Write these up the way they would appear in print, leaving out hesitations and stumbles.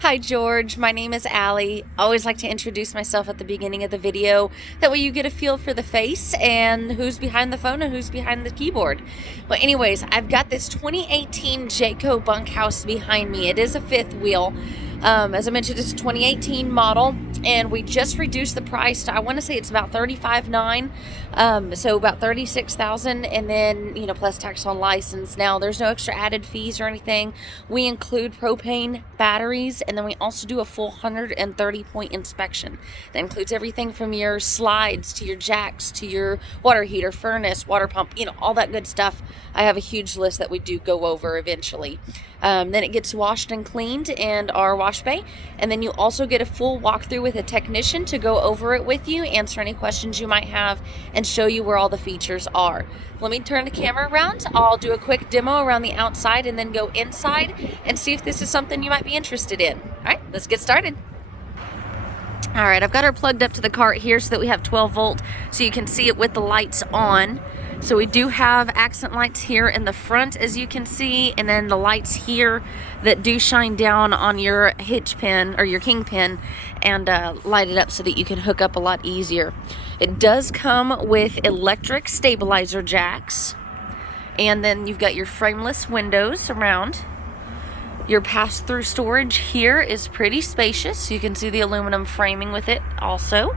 Hi George, my name is Allie. I always like to introduce myself at the beginning of the video. That way you get a feel for the face and who's behind the phone and who's behind the keyboard. Well, anyways, I've got this 2018 Jayco bunkhouse behind me. It is a fifth wheel. As I mentioned, it's a 2018 model, and we just reduced the price to, I want to say it's about $35,900, so about $36,000, and then, you know, plus tax on license. Now, there's no extra added fees or anything. We include propane, batteries, and then we also do a full 130-point inspection. That includes everything from your slides to your jacks to your water heater, furnace, water pump, you know, all that good stuff. I have a huge list that we do go over eventually. Then it gets washed and cleaned in our wash bay, and then you also get a full walkthrough with a technician to go over it with you, answer any questions you might have, and show you where all the features are. Let me turn the camera around. I'll do a quick demo around the outside and then go inside and see if this is something you might be interested in. All right, let's get started. All right, I've got her plugged up to the cart here so that we have 12 volt so you can see it with the lights on. So we do have accent lights here in the front, as you can see, and then the lights here that do shine down on your hitch pin or your king pin and light it up so that you can hook up a lot easier. It does come with electric stabilizer jacks, and then you've got your frameless windows around. Your pass-through storage here is pretty spacious. You can see the aluminum framing with it also.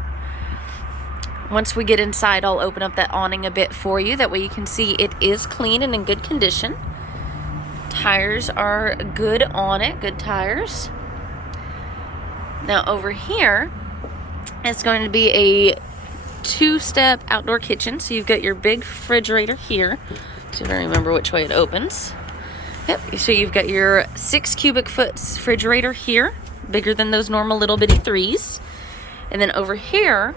Once we get inside, I'll open up that awning a bit for you. That way you can see it is clean and in good condition. Tires are good on it, good tires. Now over here, it's going to be a two-step outdoor kitchen. So you've got your big refrigerator here. See if I remember which way it opens. Yep, so you've got your 6 cubic foot refrigerator here, bigger than those normal little bitty 3s. And then over here,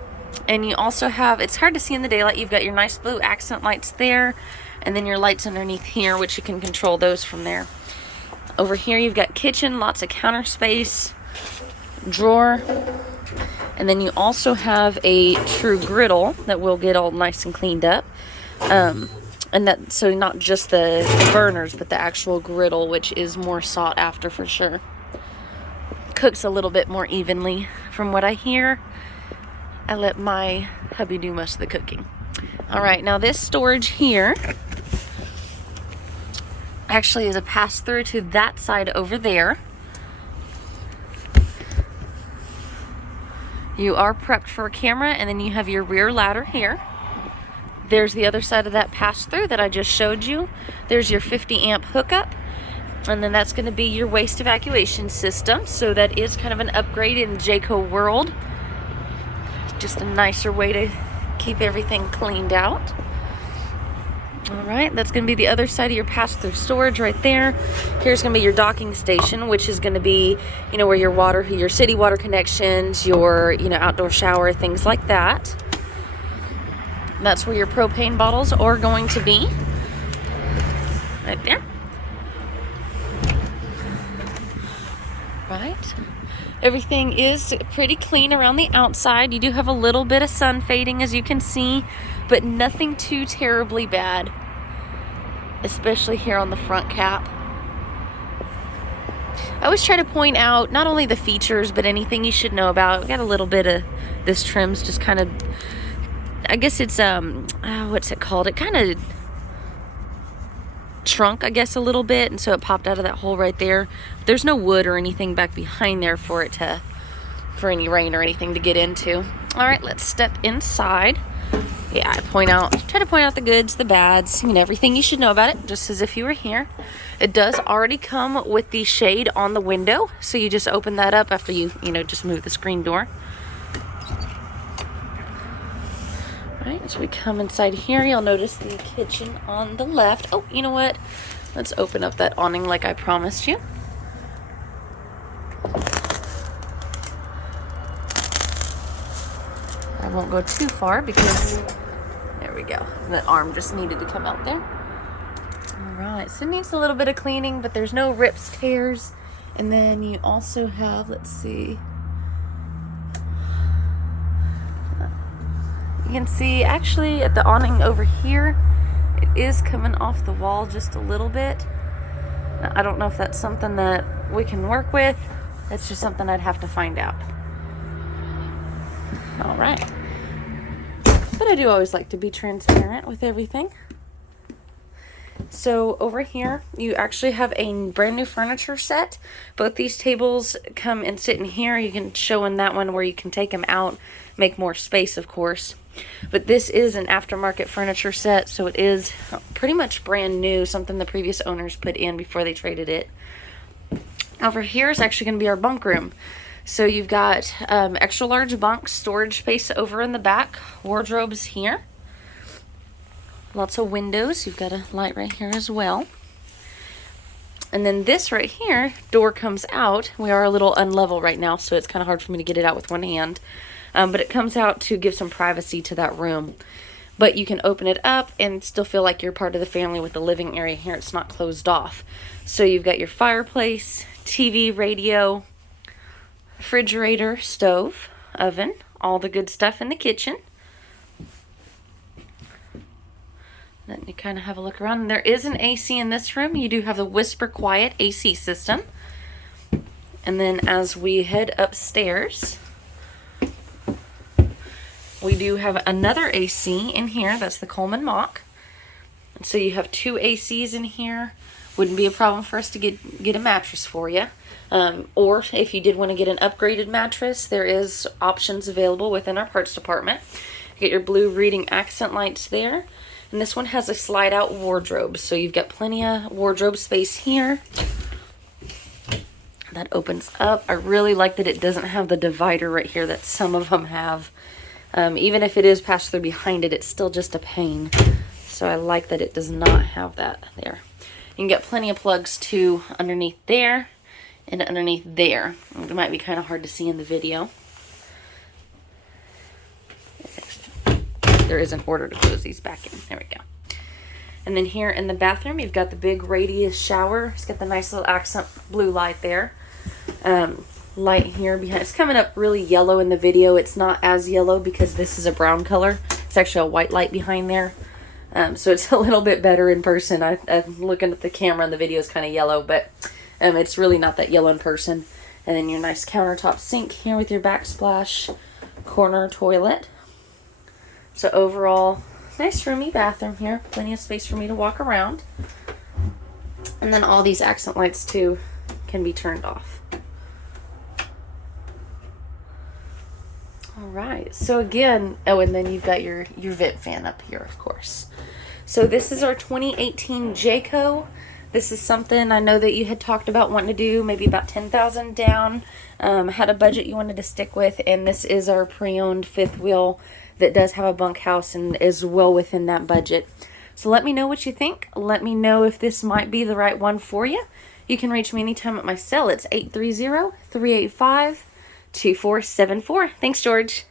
and you also have, it's hard to see in the daylight, you've got your nice blue accent lights there, and then your lights underneath here, which you can control those from there. Over here you've got kitchen, lots of counter space, drawer, and then you also have a true griddle that will get all nice and cleaned up. And that, so not just the burners, but the actual griddle, which is more sought after for sure. Cooks a little bit more evenly from what I hear. I let my hubby do most of the cooking. All right, now this storage here actually is a pass-through to that side over there. You are prepped for a camera, and then you have your rear ladder here. There's the other side of that pass-through that I just showed you. There's your 50 amp hookup, and then that's going to be your waste evacuation system. So that is kind of an upgrade in Jayco world. Just a nicer way to keep everything cleaned out. All right, that's going to be the other side of your pass-through storage right there. Here's going to be your docking station, which is going to be, you know, where your water, your city water connections, your, you know, outdoor shower, things like that. That's where your propane bottles are going to be. Right there. Right. Everything is pretty clean around the outside. You do have a little bit of sun fading, as you can see, but nothing too terribly bad, especially here on the front cap. I always try to point out not only the features, but anything you should know about. We got a little bit of this trim's just kind of, I guess it's, what's it called? It kind of shrunk, I guess, a little bit, and so it popped out of that hole right there. There's no wood or anything back behind there for it to, for any rain or anything to get into. All right, let's step inside. Yeah, I try to point out the goods, the bads, and everything you should know about it, just as if you were here. It does already come with the shade on the window, so you just open that up after you just move the screen door. Right, so we come inside here, you'll notice the kitchen on the left. Oh, you know what? Let's open up that awning like I promised you. I won't go too far because, there we go. That arm just needed to come out there. All right, so it needs a little bit of cleaning, but there's no rips, tears. And then you also have, let's see. You can see actually at the awning over here, it is coming off the wall just a little bit. Now, I don't know if that's something that we can work with. That's just something I'd have to find out. All right. But I do always like to be transparent with everything. So over here, you actually have a brand new furniture set. Both these tables come and sit in here. You can show in that one where you can take them out, make more space, of course. But this is an aftermarket furniture set, so it is pretty much brand new, something the previous owners put in before they traded it. Over here is actually going to be our bunk room. So you've got extra large bunks, storage space over in the back, wardrobes here. Lots of windows. You've got a light right here as well. And then this right here, door comes out. We are a little unlevel right now, so it's kind of hard for me to get it out with one hand. But it comes out to give some privacy to that room. But you can open it up and still feel like you're part of the family with the living area here. It's not closed off. So you've got your fireplace, TV, radio, refrigerator, stove, oven, all the good stuff in the kitchen. Let me kind of have a look around. There is an AC in this room. You do have the Whisper Quiet AC system. And then as we head upstairs, we do have another AC in here. That's the Coleman Mach. And so you have two ACs in here. Wouldn't be a problem for us to get a mattress for you. Or if you did want to get an upgraded mattress, there is options available within our parts department. You get your blue reading accent lights there. And this one has a slide out wardrobe. So you've got plenty of wardrobe space here. That opens up. I really like that it doesn't have the divider right here that some of them have. Even if it is passed through behind it, it's still just a pain. So I like that it does not have that there. You can get plenty of plugs too underneath there and underneath there. It might be kind of hard to see in the video. There is an order to close these back in. There we go. And then here in the bathroom, you've got the big radius shower. It's got the nice little accent blue light there. Light here behind. It's coming up really yellow in the video. It's not as yellow because this is a brown color. It's actually a white light behind there. So it's a little bit better in person. I'm looking at the camera and the video is kind of yellow, but it's really not that yellow in person. And then your nice countertop sink here with your backsplash corner toilet. So overall, nice roomy bathroom here. Plenty of space for me to walk around. And then all these accent lights too can be turned off. All right, so again, oh, and then you've got your vent fan up here, of course. So this is our 2018 Jayco. This is something I know that you had talked about wanting to do, maybe about 10,000 down. Had a budget you wanted to stick with, and this is our pre-owned fifth wheel that does have a bunkhouse and is well within that budget. So let me know what you think. Let me know if this might be the right one for you. You can reach me anytime at my cell. It's 830-385-2474. Thanks, George.